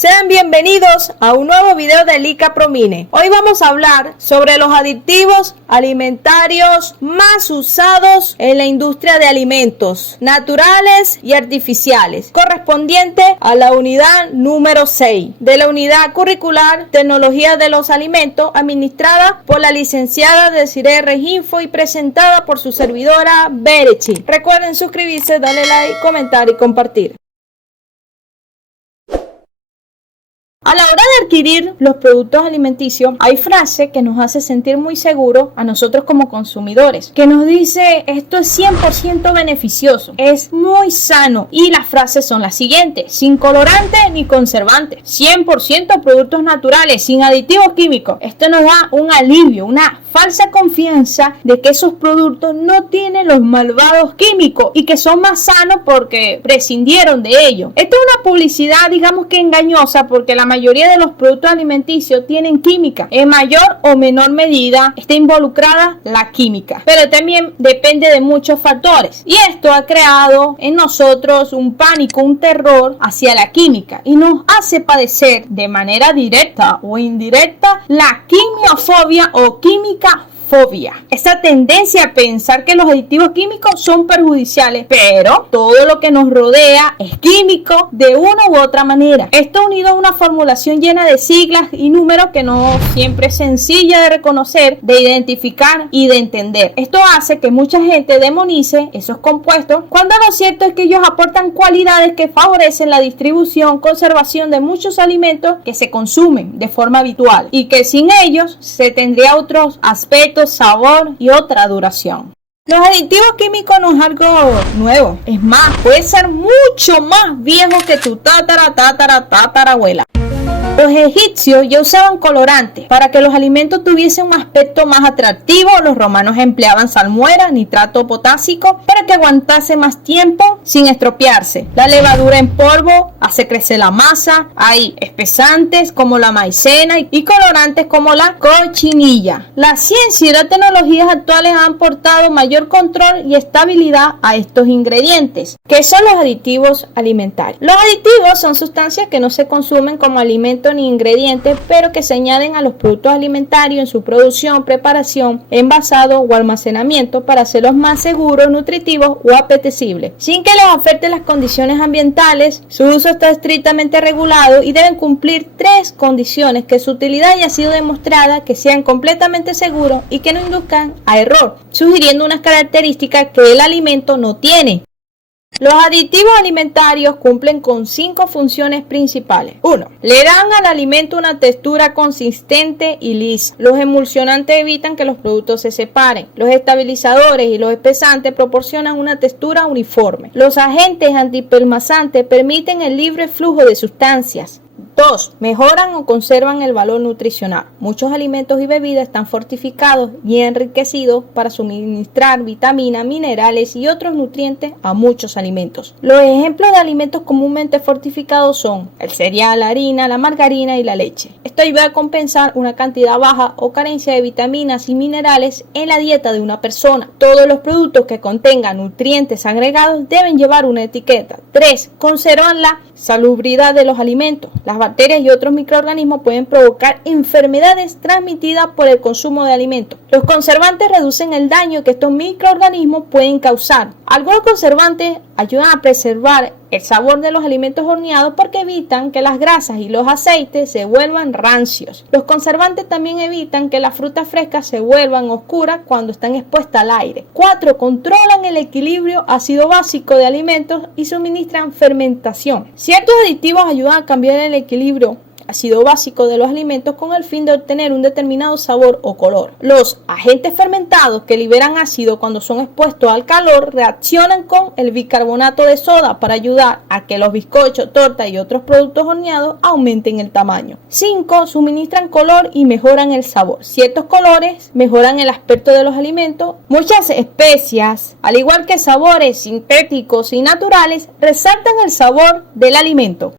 Sean bienvenidos a un nuevo video de Lica Promine. Hoy vamos a hablar sobre los aditivos alimentarios más usados en la industria de alimentos naturales y artificiales, correspondiente a la unidad número 6 de la unidad curricular Tecnología de los Alimentos, administrada por la licenciada Desiree Reginfo y presentada por su servidora Berechi. Recuerden suscribirse, darle like, comentar y compartir. A la hora de adquirir los productos alimenticios, hay frase que nos hace sentir muy seguros a nosotros como consumidores, que nos dice esto es 100% beneficioso, es muy sano, y las frases son las siguientes: sin colorante ni conservante, 100% productos naturales, sin aditivos químicos. Esto nos da un alivio, una falsa confianza de que esos productos no tienen los malvados químicos y que son más sanos porque prescindieron de ellos. Esto es una publicidad, digamos que engañosa, porque la mayoría de los productos alimenticios tienen química. En mayor o menor medida está involucrada la química, pero también depende de muchos factores, y esto ha creado en nosotros un pánico, un terror hacia la química, y nos hace padecer de manera directa o indirecta la quimiofobia o química fobia. Esa tendencia a pensar que los aditivos químicos son perjudiciales, pero todo lo que nos rodea es químico de una u otra manera. Esto unido a una formulación llena de siglas y números que no siempre es sencilla de reconocer, de identificar y de entender. Esto hace que mucha gente demonice esos compuestos, cuando lo cierto es que ellos aportan cualidades que favorecen la distribución, conservación de muchos alimentos que se consumen de forma habitual, y que sin ellos se tendría otros aspectos, sabor y otra duración. Los aditivos químicos no es algo nuevo, es más, puede ser mucho más viejo que tu tatarabuela. Los egipcios ya usaban colorantes para que los alimentos tuviesen un aspecto más atractivo. Los romanos empleaban salmuera, nitrato potásico, para que aguantase más tiempo sin estropearse. La levadura en polvo hace crecer la masa. Hay espesantes como la maicena y colorantes como la cochinilla. La ciencia y las tecnologías actuales han aportado mayor control y estabilidad a estos ingredientes. ¿Qué son los aditivos alimentarios? Los aditivos son sustancias que no se consumen como alimentos ni ingredientes, pero que se añaden a los productos alimentarios en su producción, preparación, envasado o almacenamiento para hacerlos más seguros, nutritivos o apetecibles, sin que les afecten las condiciones ambientales. Su uso está estrictamente regulado y deben cumplir 3 condiciones: que su utilidad haya sido demostrada, que sean completamente seguros y que no induzcan a error, sugiriendo unas características que el alimento no tiene. Los aditivos alimentarios cumplen con 5 funciones principales. 1. Le dan al alimento una textura consistente y lisa. Los emulsionantes evitan que los productos se separen. Los estabilizadores y los espesantes proporcionan una textura uniforme. Los agentes antipelmazantes permiten el libre flujo de sustancias. 2. Mejoran o conservan el valor nutricional. Muchos alimentos y bebidas están fortificados y enriquecidos para suministrar vitaminas, minerales y otros nutrientes a muchos alimentos. Los ejemplos de alimentos comúnmente fortificados son el cereal, la harina, la margarina y la leche. Esto ayuda a compensar una cantidad baja o carencia de vitaminas y minerales en la dieta de una persona. Todos los productos que contengan nutrientes agregados deben llevar una etiqueta. 3. Conservan la salubridad de los alimentos. Las bacterias y otros microorganismos pueden provocar enfermedades transmitidas por el consumo de alimentos. Los conservantes reducen el daño que estos microorganismos pueden causar. Algunos conservantes ayudan a preservar el sabor de los alimentos horneados porque evitan que las grasas y los aceites se vuelvan rancios. Los conservantes también evitan que las frutas frescas se vuelvan oscuras cuando están expuestas al aire. 4. Controlan el equilibrio ácido-básico de alimentos y suministran fermentación. Ciertos aditivos ayudan a cambiar el equilibrio ácido básico de los alimentos con el fin de obtener un determinado sabor o color. Los agentes fermentados que liberan ácido cuando son expuestos al calor reaccionan con el bicarbonato de soda para ayudar a que los bizcochos, tortas y otros productos horneados aumenten el tamaño. 5. Suministran color y mejoran el sabor. Ciertos colores mejoran el aspecto de los alimentos. Muchas especias, al igual que sabores sintéticos y naturales, resaltan el sabor del alimento.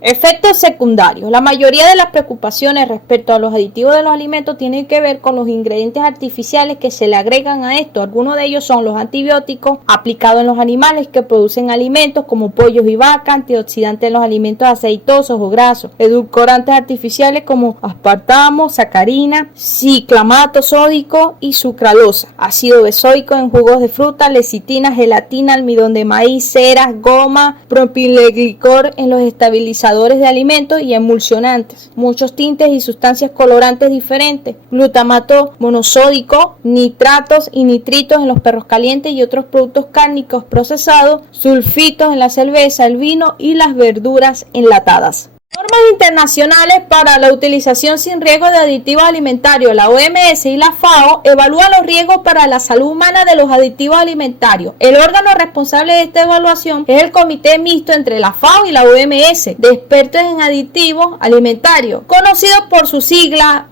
Efectos secundarios. La mayoría de las preocupaciones respecto a los aditivos de los alimentos tienen que ver con los ingredientes artificiales que se le agregan a esto. Algunos de ellos son los antibióticos aplicados en los animales que producen alimentos como pollos y vacas, antioxidantes en los alimentos aceitosos o grasos, edulcorantes artificiales como aspartamo, sacarina, ciclamato sódico y sucralosa, ácido bezoico en jugos de fruta, lecitina, gelatina, almidón de maíz, ceras, goma, propileneglicol en los estabilizadores de alimentos y emulsionantes, muchos tintes y sustancias colorantes diferentes, glutamato monosódico, nitratos y nitritos en los perros calientes y otros productos cárnicos procesados, sulfitos en la cerveza, el vino y las verduras enlatadas. Normas internacionales para la utilización sin riesgo de aditivos alimentarios. La OMS y la FAO evalúan los riesgos para la salud humana de los aditivos alimentarios. El órgano responsable de esta evaluación es el Comité Mixto entre la FAO y la OMS de expertos en aditivos alimentarios, conocido por su sigla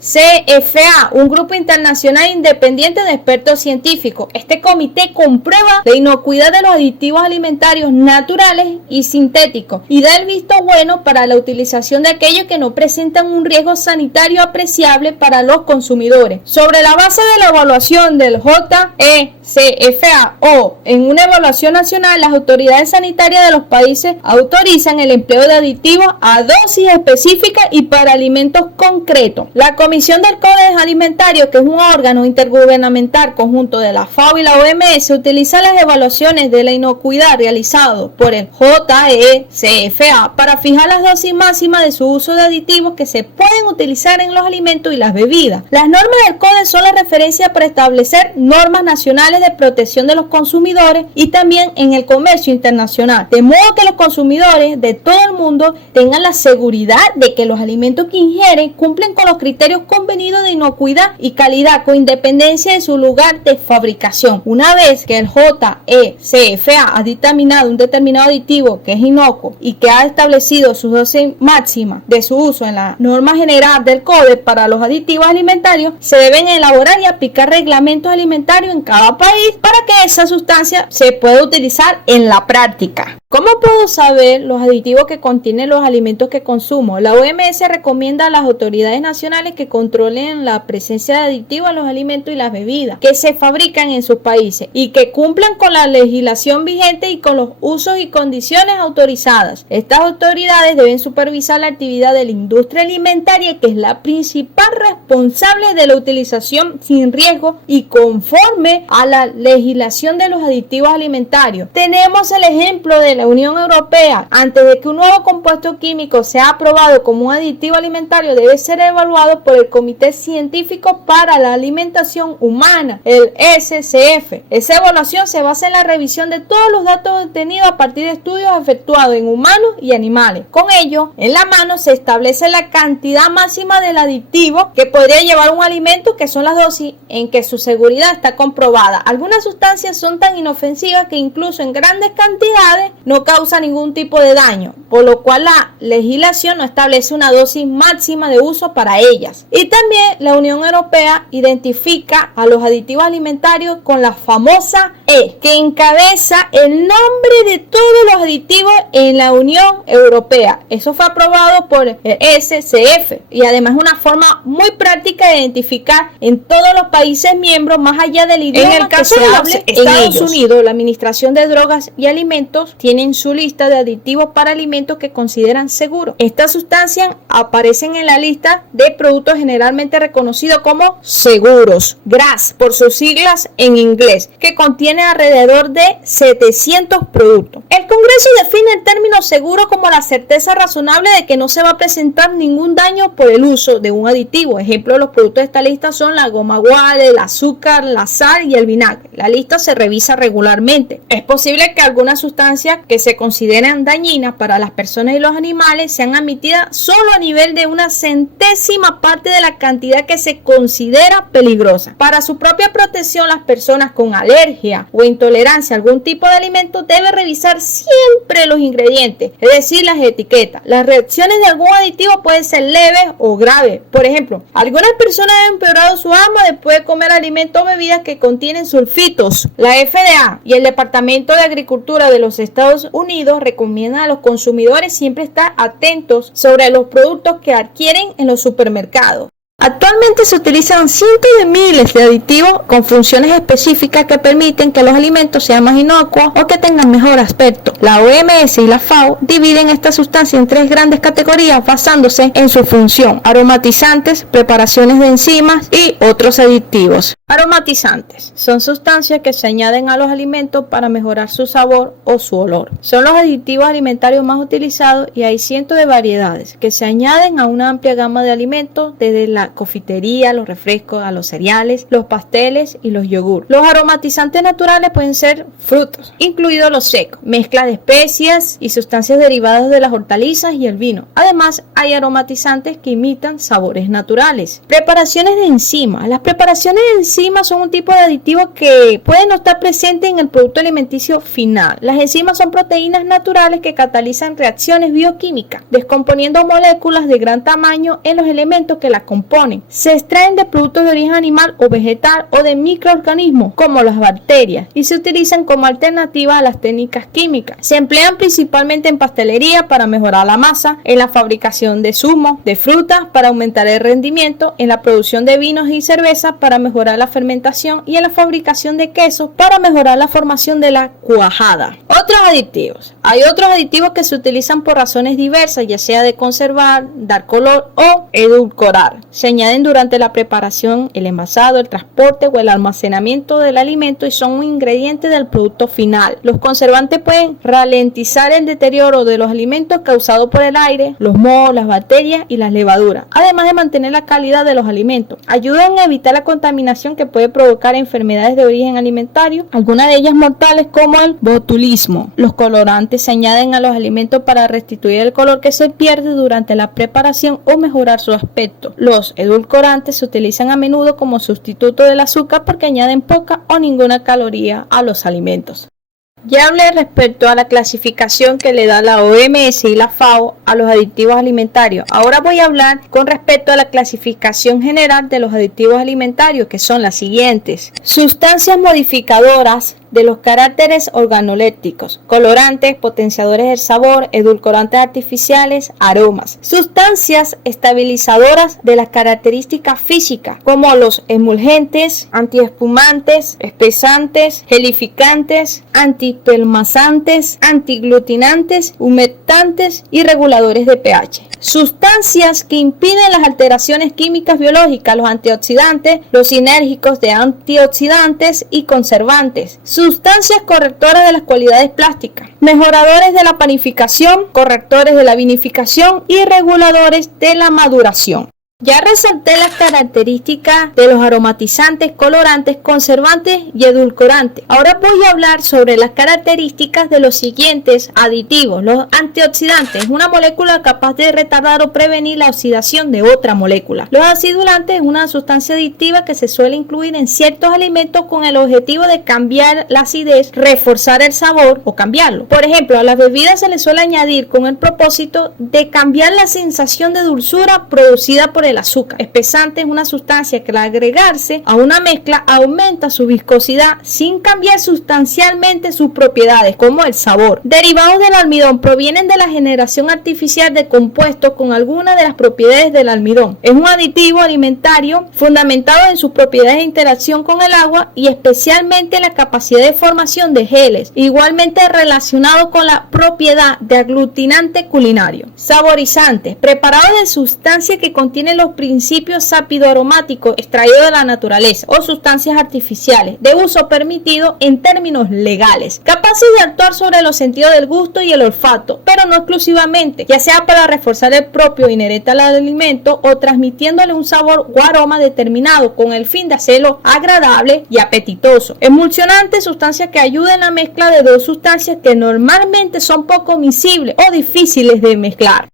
JECFA, un grupo internacional independiente de expertos científicos. Este comité comprueba la inocuidad de los aditivos alimentarios naturales y sintéticos y da el visto bueno para la utilización de aquellos que no presentan un riesgo sanitario apreciable para los consumidores. Sobre la base de la evaluación del JECFA o en una evaluación nacional, las autoridades sanitarias de los países autorizan el empleo de aditivos a dosis específicas y para alimentos concretos. La Comisión del Código Alimentario, que es un órgano intergubernamental conjunto de la FAO y la OMS, utiliza las evaluaciones de la inocuidad realizado por el JECFA para fijar las dosis máximas de su uso de aditivos que se pueden utilizar en los alimentos y las bebidas. Las normas del CODE son la referencia para establecer normas nacionales de protección de los consumidores y también en el comercio internacional, de modo que los consumidores de todo el mundo tengan la seguridad de que los alimentos que ingieren cumplen con los criterios convenidos de inocuidad y calidad con independencia de su lugar de fabricación. Una vez que el JECFA ha dictaminado un determinado aditivo que es inocuo y que ha establecido sus dosis máximas de su uso en la norma general del CODE para los aditivos alimentarios, se deben elaborar y aplicar reglamentos alimentarios en cada país para que esa sustancia se pueda utilizar en la práctica. ¿Cómo puedo saber los aditivos que contienen los alimentos que consumo? La OMS recomienda a las autoridades nacionales que controlen la presencia de aditivos en los alimentos y las bebidas que se fabrican en sus países y que cumplan con la legislación vigente y con los usos y condiciones autorizadas. Estas autoridades deben supervisar la actividad de la industria alimentaria, que es la principal responsable de la utilización sin riesgo y conforme a la legislación de los aditivos alimentarios. Tenemos el ejemplo de la Unión Europea. Antes de que un nuevo compuesto químico sea aprobado como un aditivo alimentario, debe ser evaluado por el Comité Científico para la Alimentación Humana, el SCF. Esa evaluación se basa en la revisión de todos los datos obtenidos a partir de estudios efectuados en humanos y animales. Con ello, en la mano se establece la cantidad máxima del aditivo que podría llevar un alimento, que son las dosis en que su seguridad está comprobada. Algunas sustancias son tan inofensivas que incluso en grandes cantidades no causa ningún tipo de daño, por lo cual la legislación no establece una dosis máxima de uso para ellas. Y también la Unión Europea identifica a los aditivos alimentarios con la famosa E, que encabeza el nombre de todos los aditivos en la Unión Europea. Eso fue aprobado por el SCF y además es una forma muy práctica de identificar en todos los países miembros, más allá del idioma en el caso que se hable en Estados Unidos. La Administración de Drogas y Alimentos tiene en su lista de aditivos para alimentos que consideran seguros. Estas sustancias aparecen en la lista de productos generalmente reconocidos como seguros, GRAS por sus siglas en inglés, que contiene alrededor de 700 productos. El Congreso define el término seguro como la certeza razonable de que no se va a presentar ningún daño por el uso de un aditivo. Ejemplo de los productos de esta lista son la goma guade, el azúcar, la sal y el vinagre. La lista se revisa regularmente. Es posible que algunas sustancias que se consideran dañinas para las personas y los animales sean admitidas solo nivel de una centésima parte de la cantidad que se considera peligrosa. Para su propia protección, las personas con alergia o intolerancia a algún tipo de alimento deben revisar siempre los ingredientes, es decir, las etiquetas. Las reacciones de algún aditivo pueden ser leves o graves. Por ejemplo, algunas personas han empeorado su asma después de comer alimentos o bebidas que contienen sulfitos. La FDA y el Departamento de Agricultura de los Estados Unidos recomiendan a los consumidores siempre estar atentos sobre los productos que adquieren en los supermercados. Actualmente se utilizan cientos de miles de aditivos con funciones específicas que permiten que los alimentos sean más inocuos o que tengan mejor aspecto. La OMS y la FAO dividen esta sustancia en tres grandes categorías basándose en su función: aromatizantes, preparaciones de enzimas y otros aditivos. Aromatizantes son sustancias que se añaden a los alimentos para mejorar su sabor o su olor. Son los aditivos alimentarios más utilizados y hay cientos de variedades que se añaden a una amplia gama de alimentos, desde la confitería, los refrescos, a los cereales, los pasteles y los yogur. Los aromatizantes naturales pueden ser frutos, incluidos los secos, mezclas de especias y sustancias derivadas de las hortalizas y el vino. Además, hay aromatizantes que imitan sabores naturales. Preparaciones de enzimas. Las preparaciones de enzimas son un tipo de aditivo que puede no estar presente en el producto alimenticio final. Las enzimas son proteínas naturales que catalizan reacciones bioquímicas, descomponiendo moléculas de gran tamaño en los elementos que las componen. Se extraen de productos de origen animal o vegetal o de microorganismos como las bacterias y se utilizan como alternativa a las técnicas químicas. Se emplean principalmente en pastelería para mejorar la masa, en la fabricación de zumos de frutas para aumentar el rendimiento, en la producción de vinos y cervezas para mejorar la fermentación y en la fabricación de quesos para mejorar la formación de la cuajada. Otros aditivos. Hay otros aditivos que se utilizan por razones diversas, ya sea de conservar, dar color o edulcorar. Se añaden durante la preparación, el envasado, el transporte o el almacenamiento del alimento y son un ingrediente del producto final. Los conservantes pueden ralentizar el deterioro de los alimentos causado por el aire, los mohos, las bacterias y las levaduras, además de mantener la calidad de los alimentos. Ayudan a evitar la contaminación que puede provocar enfermedades de origen alimentario, algunas de ellas mortales como el botulismo. Los colorantes se añaden a los alimentos para restituir el color que se pierde durante la preparación o mejorar su aspecto. Los edulcorantes se utilizan a menudo como sustituto del azúcar porque añaden poca o ninguna caloría a los alimentos. Ya hablé respecto a la clasificación que le da la OMS y la FAO a los aditivos alimentarios. Ahora voy a hablar con respecto a la clasificación general de los aditivos alimentarios, que son las siguientes: sustancias modificadoras de los caracteres organolépticos, colorantes, potenciadores del sabor, edulcorantes artificiales, aromas, sustancias estabilizadoras de las características físicas, como los emulgentes, antiespumantes, espesantes, gelificantes, antipelmazantes, antiglutinantes, humectantes y reguladores de pH. Sustancias que impiden las alteraciones químicas biológicas, los antioxidantes, los sinérgicos de antioxidantes y conservantes. Sustancias correctoras de las cualidades plásticas, mejoradores de la panificación, correctores de la vinificación y reguladores de la maduración. Ya resalté las características de los aromatizantes, colorantes, conservantes y edulcorantes. Ahora voy a hablar sobre las características de los siguientes aditivos. Los antioxidantes, una molécula capaz de retardar o prevenir la oxidación de otra molécula. Los acidulantes es una sustancia aditiva que se suele incluir en ciertos alimentos con el objetivo de cambiar la acidez, reforzar el sabor o cambiarlo. Por ejemplo, a las bebidas se les suele añadir con el propósito de cambiar la sensación de dulzura producida por el azúcar. Espesante es una sustancia que al agregarse a una mezcla aumenta su viscosidad sin cambiar sustancialmente sus propiedades, como el sabor. Derivados del almidón provienen de la generación artificial de compuestos con algunas de las propiedades del almidón. Es un aditivo alimentario fundamentado en sus propiedades de interacción con el agua y especialmente la capacidad de formación de geles, igualmente relacionado con la propiedad de aglutinante culinario. Saborizantes, preparados de sustancias que contienen los principios sápido-aromáticos extraídos de la naturaleza o sustancias artificiales de uso permitido en términos legales, capaces de actuar sobre los sentidos del gusto y el olfato, pero no exclusivamente, ya sea para reforzar el propio inherente al alimento o transmitiéndole un sabor o aroma determinado con el fin de hacerlo agradable y apetitoso. Emulsionantes, sustancias que ayudan en la mezcla de dos sustancias que normalmente son poco miscibles o difíciles de mezclar.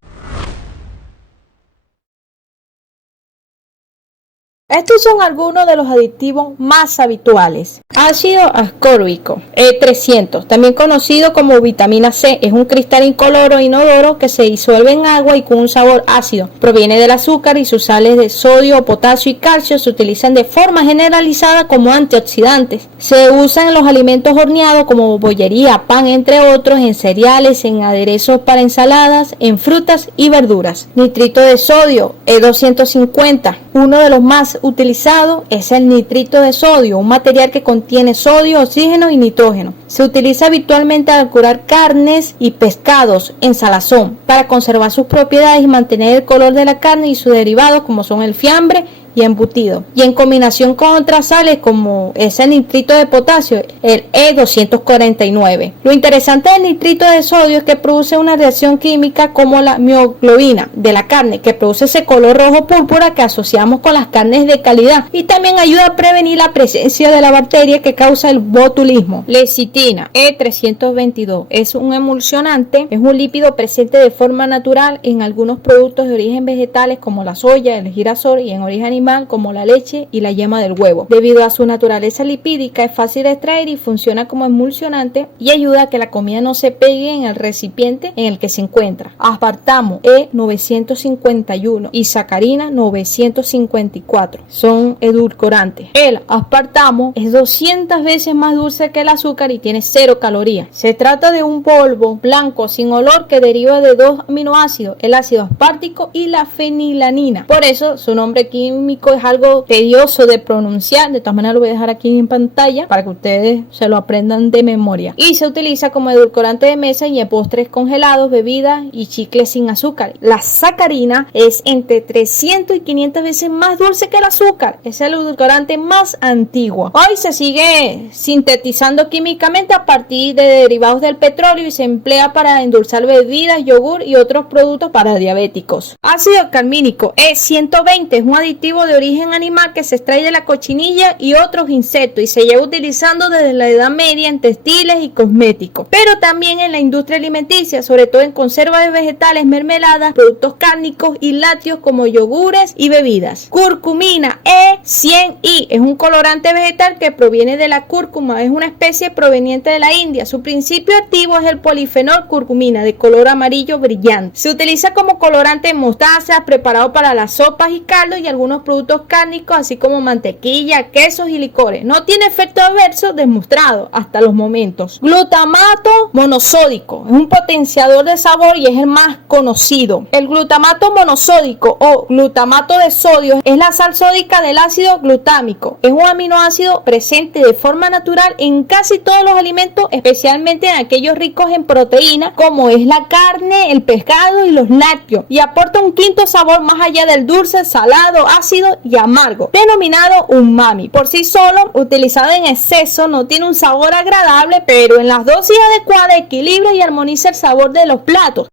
Estos son algunos de los aditivos más habituales. Ácido ascórbico, E300, también conocido como vitamina C, es un cristal incoloro inodoro que se disuelve en agua y con un sabor ácido. Proviene del azúcar y sus sales de sodio, potasio y calcio se utilizan de forma generalizada como antioxidantes. Se usan en los alimentos horneados como bollería, pan, entre otros, en cereales, en aderezos para ensaladas, en frutas y verduras. Nitrito de sodio, E250, uno de los más utilizado es el nitrito de sodio, un material que contiene sodio, oxígeno y nitrógeno. Se utiliza habitualmente al curar carnes y pescados en salazón para conservar sus propiedades y mantener el color de la carne y sus derivados como son el fiambre y embutido, y en combinación con otras sales como ese nitrito de potasio, el E249. Lo interesante del nitrito de sodio es que produce una reacción química como la mioglobina de la carne, que produce ese color rojo púrpura que asociamos con las carnes de calidad, y también ayuda a prevenir la presencia de la bacteria que causa el botulismo. Lecitina, E322, es un emulsionante, es un lípido presente de forma natural en algunos productos de origen vegetales como la soya, el girasol, y en origen animal como la leche y la yema del huevo. Debido a su naturaleza lipídica es fácil de extraer y funciona como emulsionante y ayuda a que la comida no se pegue en el recipiente en el que se encuentra. Aspartamo, E951 y sacarina 954 son edulcorantes. El aspartamo es 200 veces más dulce que el azúcar y tiene 0 calorías. Se trata de un polvo blanco sin olor que deriva de dos aminoácidos, el ácido aspartico y la fenilanina. Por eso su nombre químico es algo tedioso de pronunciar. De todas maneras lo voy a dejar aquí en pantalla para que ustedes se lo aprendan de memoria. Y se utiliza como edulcorante de mesa y en postres congelados, bebidas y chicles sin azúcar. La sacarina es entre 300 y 500 veces más dulce que el azúcar. Es el edulcorante más antiguo. Hoy se sigue sintetizando químicamente a partir de derivados del petróleo y se emplea para endulzar bebidas, yogur y otros productos para diabéticos. Ácido carmínico E120 es un aditivo de origen animal que se extrae de la cochinilla y otros insectos y se lleva utilizando desde la Edad Media en textiles y cosméticos, pero también en la industria alimenticia, sobre todo en conservas de vegetales, mermeladas, productos cárnicos y lácteos como yogures y bebidas. Curcumina E100I es un colorante vegetal que proviene de la cúrcuma, es una especie proveniente de la India. Su principio activo es el polifenol curcumina de color amarillo brillante. Se utiliza como colorante en mostazas, preparado para las sopas y caldos y algunos productos cárnicos, así como mantequilla, quesos y licores. No tiene efecto adverso demostrado hasta los momentos. Glutamato monosódico es un potenciador de sabor y es el más conocido. El glutamato monosódico o glutamato de sodio es la sal sódica del ácido glutámico. Es un aminoácido presente de forma natural en casi todos los alimentos, especialmente en aquellos ricos en proteína como es la carne, el pescado y los lácteos, y aporta un quinto sabor más allá del dulce, salado, ácido y amargo, denominado umami. Por sí solo, utilizado en exceso, no tiene un sabor agradable, pero en las dosis adecuadas equilibra y armoniza el sabor de los platos.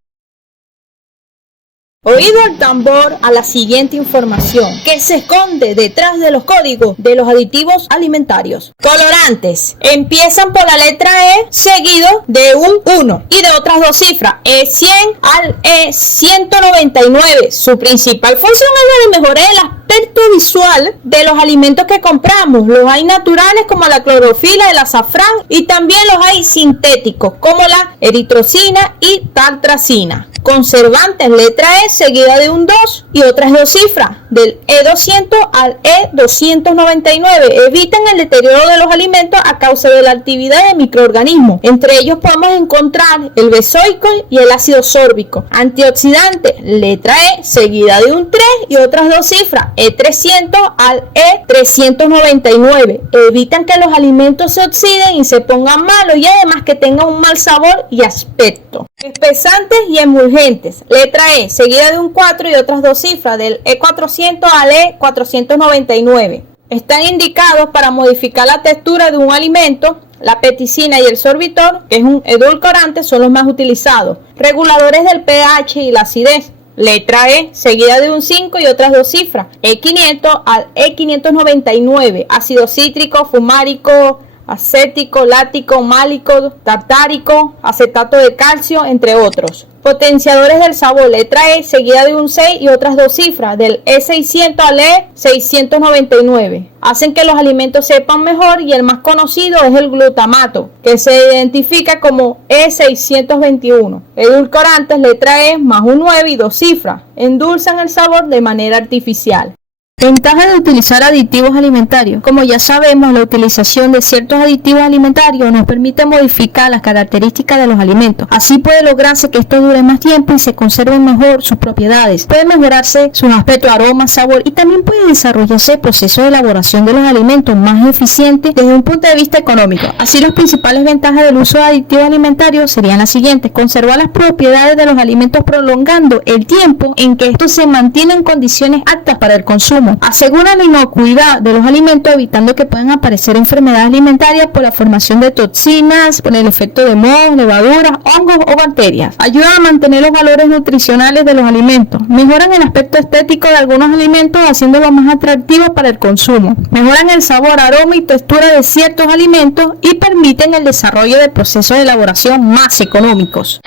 Oído el tambor a la siguiente información que se esconde detrás de los códigos de los aditivos alimentarios. Colorantes empiezan por la letra E seguido de un 1 y de otras dos cifras, E100 al E199. Su principal función es la de mejorar el aspecto visual de los alimentos que compramos. Los hay naturales como la clorofila, el azafrán, y también los hay sintéticos como la eritrocina y tartracina. Conservantes, letra E seguida de un 2 y otras dos cifras, del E200 al E299. Evitan el deterioro de los alimentos a causa de la actividad de microorganismos. Entre ellos podemos encontrar el bezoico y el ácido sórbico. Antioxidantes, letra E seguida de un 3 y otras dos cifras, E300 al E399. Evitan que los alimentos se oxiden y se pongan malos y además que tengan un mal sabor y aspecto. Espesantes y emulgentes, letra E seguida de un 4 y otras dos cifras, del E400 al E499. Están indicados para modificar la textura de un alimento. La peticina y el sorbitor, que es un edulcorante, son los más utilizados. Reguladores del pH y la acidez, letra E seguida de un 5 y otras dos cifras, E500 al E599. Ácido cítrico, fumárico, acético, láctico, málico, tartárico, acetato de calcio, entre otros. Potenciadores del sabor, letra E seguida de un 6 y otras dos cifras, del E600 al E699. Hacen que los alimentos sepan mejor y el más conocido es el glutamato, que se identifica como E621. Edulcorantes, letra E más un 9 y dos cifras, endulzan el sabor de manera artificial. Ventaja de utilizar aditivos alimentarios. Como ya sabemos, la utilización de ciertos aditivos alimentarios nos permite modificar las características de los alimentos. Así puede lograrse que estos duren más tiempo y se conserven mejor sus propiedades. Puede mejorarse sus aspectos, aroma, sabor y también puede desarrollarse el proceso de elaboración de los alimentos más eficiente desde un punto de vista económico. Así, las principales ventajas del uso de aditivos alimentarios serían las siguientes: conservar las propiedades de los alimentos prolongando el tiempo en que estos se mantienen en condiciones aptas para el consumo. Asegura la inocuidad de los alimentos, evitando que puedan aparecer enfermedades alimentarias por la formación de toxinas, por el efecto de mohos, levaduras, hongos o bacterias. Ayuda a mantener los valores nutricionales de los alimentos. Mejoran el aspecto estético de algunos alimentos, haciéndolos más atractivos para el consumo. Mejoran el sabor, aroma y textura de ciertos alimentos y permiten el desarrollo de procesos de elaboración más económicos.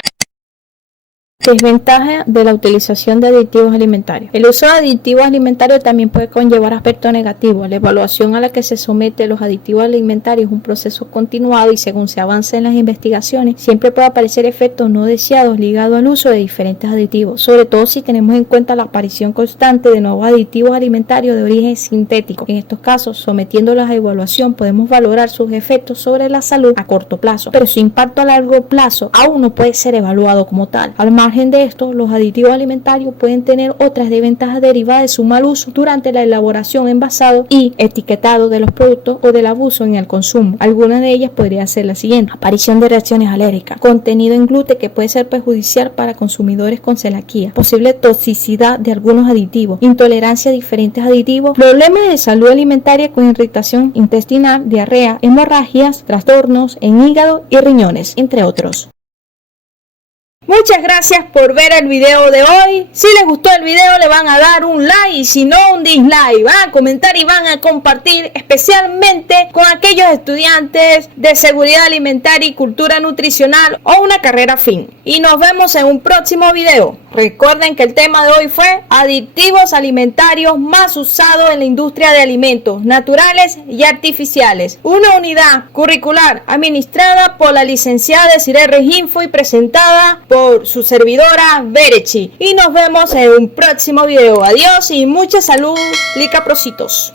Desventaja de la utilización de aditivos alimentarios. El uso de aditivos alimentarios también puede conllevar aspectos negativos. La evaluación a la que se somete los aditivos alimentarios es un proceso continuado y según se avanza en las investigaciones, siempre puede aparecer efectos no deseados ligados al uso de diferentes aditivos, sobre todo si tenemos en cuenta la aparición constante de nuevos aditivos alimentarios de origen sintético. En estos casos, sometiéndolos a evaluación, podemos valorar sus efectos sobre la salud a corto plazo, pero su impacto a largo plazo aún no puede ser evaluado como tal. Al margen de esto, los aditivos alimentarios pueden tener otras desventajas derivadas de su mal uso durante la elaboración, envasado y etiquetado de los productos o del abuso en el consumo. Algunas de ellas podrían ser las siguientes: aparición de reacciones alérgicas, contenido en gluten que puede ser perjudicial para consumidores con celiaquía, posible toxicidad de algunos aditivos, intolerancia a diferentes aditivos, problemas de salud alimentaria con irritación intestinal, diarrea, hemorragias, trastornos en hígado y riñones, entre otros. Muchas gracias por ver el video de hoy. Si les gustó el video le van a dar un like y si no un dislike. Van a comentar y van a compartir, especialmente con aquellos estudiantes de seguridad alimentaria y cultura nutricional o una carrera afín. Y nos vemos en un próximo video. Recuerden que el tema de hoy fue aditivos alimentarios más usados en la industria de alimentos naturales y artificiales. Una unidad curricular administrada por la licenciada Desiree Reginfo y presentada por su servidora Berechi. Y nos vemos en un próximo video. Adiós y mucha salud, licaprositos.